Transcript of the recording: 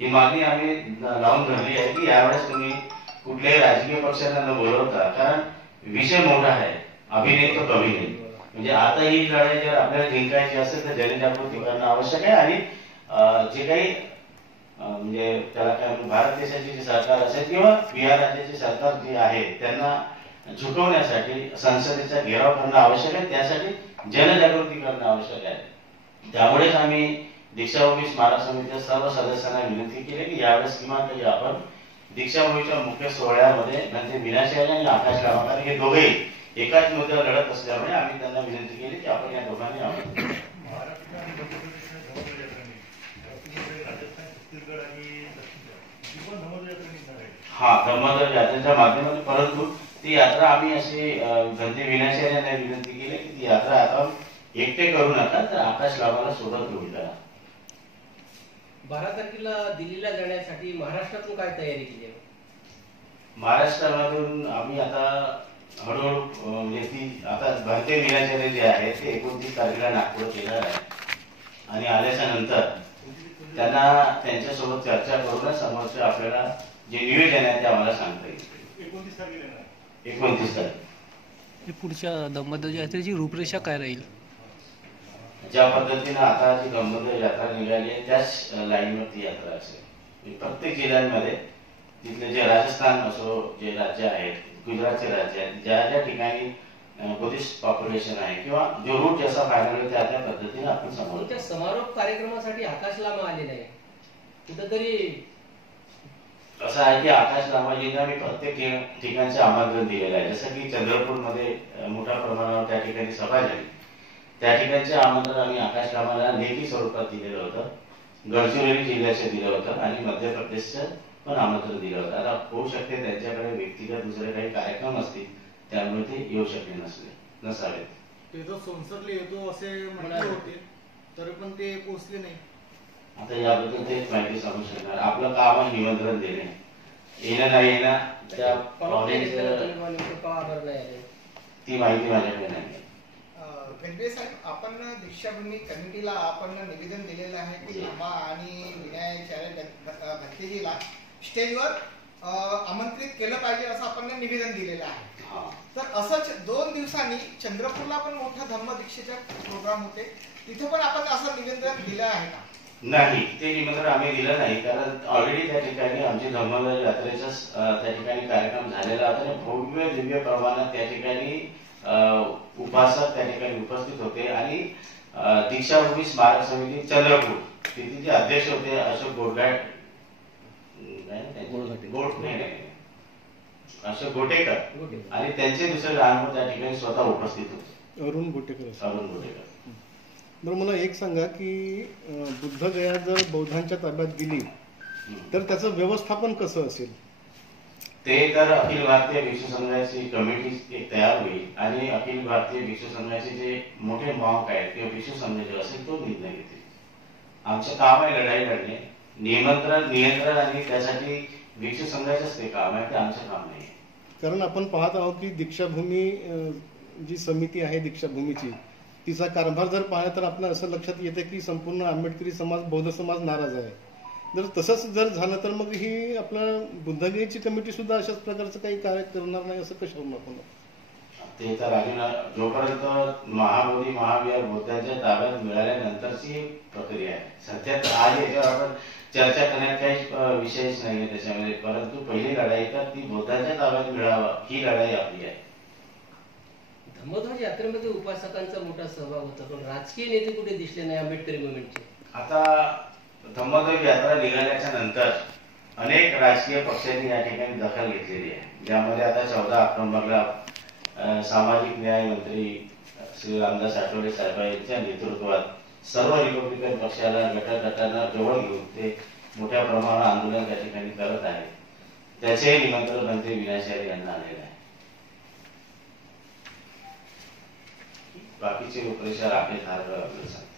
ही मागणी आम्ही लावून धरली आहे की यावेळेस तुम्ही कुठल्याही राजकीय पक्षांना न बोलवता, कारण विषय मोठा आहे, अभिनय तो कमी नाही. म्हणजे आता ही लढाई जर आपल्याला जिंकायची असेल तर जनजागृती करणं आवश्यक आहे. आणि जे काही म्हणजे त्याला काय भारत देशाचे जे सरकार असेल किंवा बिहार राज्याचे सरकार जे आहे त्यांना झुकवण्यासाठी संसदेचा घेराव करणं आवश्यक आहे. त्यासाठी जनजागृती करणं आवश्यक आहे. त्यामुळेच आम्ही दीक्षाभूमी स्मारक समितीच्या सर्व सदस्यांना विनंती केली की यावेळेस किमान तरी आपण दीक्षाभूमीच्या मुख्य सोहळ्यामध्ये म्हणजे मीनाक्षी आणि आकाश लामाकर हे दोघेही एकाच मुद्द्यावर लढत असल्यामुळे आम्ही त्यांना विनंती केली की आपण या दोघांनी धर्मोदर यात्रेच्या माध्यमातून, परंतु ती यात्रा आम्ही अशी गंधी विनाशी यांना विनंती केली की ती यात्रा आता एकटे करू नका, तर आकाश लावाला सोबत घेऊन करा. 12 तारखेला दिल्लीला जाण्यासाठी महाराष्ट्रातून काय तयारी केली आहे? महाराष्ट्रामधून आम्ही आता हळूहळू म्हणजे ती आता भारतीय दिनाचर्य जे आहे ते 29 तारखेला नागपूर केलं आहे आणि आल्याच्या नंतर त्यांना त्यांच्यासोबत चर्चा करून समोरच्या आपल्याला जे नियोजन आहे ते आम्हाला सांगता येईल. 29 तारीख पुढच्या धम्मध्वज यात्रेची रूपरेषा काय राहील? ज्या पद्धतीने आता जी धम्मध्वज यात्रा निघाली आहे त्याच लाईनवरती यात्रा असेल. प्रत्येक जिल्ह्यांमध्ये तिथले जे राजस्थान असो, जे राज्य आहेत, गुजरातचे राज्य आहेत, ज्या ज्या ठिकाणी बुद्धिस्ट पॉप्युलेशन आहे किंवा जो रूट जसा फायनल होईल त्या त्या पद्धतीने आपण समोर. त्या समारोप कार्यक्रमासाठी आकाश लामा आले नाही कुठेतरी असं आहे की आकाश लामाजींना मी प्रत्येक ठिकाणचे आमंत्रण दिलेलं आहे. जसं की चंद्रपूरमध्ये मोठ्या प्रमाणावर त्या ठिकाणी सभा झाली, त्या ठिकाणचे आमंत्रण आम्ही आकाश लामाला लेखी स्वरूपात दिलेलं होतं. गडचिरोली जिल्ह्याचे दिलं होतं आणि मध्य प्रदेशचं पण आमंत्रण दिलं होतं. आता होऊ शकते त्यांच्याकडे व्यक्तिगत दुसरे काही कार्यक्रम असतील त्यामुळे ते येऊ शकले नसावेत. ते जो संसदला येतो असे म्हणाले होते तरी पण ते पोहोचले नाही. आता याबद्दल तेच माहिती सांगू शकणार. आपलं काम आहे निमंत्रण देणे, येणं नाही येणं त्या ती माहिती माझ्याकडे नाही. गणपती साहेब, आपण दीक्षाभूमी कमिटीला आपण निवेदन दिलेलं आहे की लामा आणि विनायचार्य भत्तेजीला स्टेजवर आमंत्रित केलं पाहिजे असं आपण निवेदन दिलेलं आहे. तर असंच 2 दिवसांनी चंद्रपूरला पण मोठा धम्मदीक्षेचा प्रोग्राम होते, तिथे पण आपण असं निवेदन दिलं आहे का? नाही, ते निमंत्रण आम्ही दिलं नाही, कारण ऑलरेडी त्या ठिकाणी आमची धम्मध्वज यात्रेचा त्या ठिकाणी कार्यक्रम झालेला होता आणि भव्य दिव्य प्रमाणात त्या ठिकाणी उपासक त्या ठिकाणी उपस्थित होते. आणि दीक्षाभूमी स्मारक समिती चंद्रपूर तिथे जे अध्यक्ष होते अशोक अशोक गोटेकर आणि त्यांचे दुसरे लहान त्या ठिकाणी स्वतः उपस्थित होते. अरुण गोटेकर. बरं, मला एक सांगा की बुद्धगया जर बौद्धांच्या ताब्यात गेली तर त्याचं व्यवस्थापन कसं असेल? ते तर अखिल भारतीय भिक्षू संघाची कमिटी एक तयार होईल आणि अखिल भारतीय भिक्षू संघाचे जे मोठे मॉक आहेत किंवा भिक्षू संघ जो असेल तो निर्णय घेतील. आमचं काम आहे लढाई लढणे, नियंत्रण आणि त्यासाठी भिक्षू संघाचंच ते काम आहे, ते आमचं काम नाही. कारण आपण पाहत आहोत की दीक्षाभूमी जी समिती आहे दीक्षाभूमीची, तिचा कारभार जर पाहिला तर आपल्याला असं लक्षात येते की संपूर्ण आंबेडकरी समाज, बौद्ध समाज नाराज आहे. जर तसंच जर झालं तर मग ही आपलं बुद्धगयेची कमिटी सुद्धा अशाच प्रकारचं काही कार्य करणार नाही असं कशावरून आपण? ते तर अजून जोपर्यंत महाबोधी महाविहार बौद्धांच्या ताब्यात मिळाल्यानंतरची प्रक्रिया आहे. सध्या आज याच्यावर आपण चर्चा करण्यात काही विषयच नाहीये त्याच्यामध्ये, परंतु पहिली लढाई तर ती बौद्धांच्या ताब्यात मिळावा ही लढाई आपली आहे. धम्मध्वज यात्रेमध्ये उपासकांचा मोठा सहभाग होता, पण राजकीय नेते कुठे दिसले नाही आंबेडकरी मुवमेंटचे. आता धम्मध्वज यात्रा निघाल्याच्या नंतर अनेक राजकीय पक्षांनी या ठिकाणी दखल घेतलेली आहे, ज्यामध्ये आता 14 ऑक्टोबरला सामाजिक न्याय मंत्री श्री रामदास आठवले साहेबांच्या नेतृत्वात सर्व रिपब्लिकन पक्षाला गटागटांना जवळ घेऊन ते मोठ्या प्रमाणावर आंदोलन त्या ठिकाणी करत आहेत. त्याचे निमंत्रण मंत्री विनायचार्य यांना आलेलं आहे. बाकीचे उपरेषा राकेश धारकर आपल्याला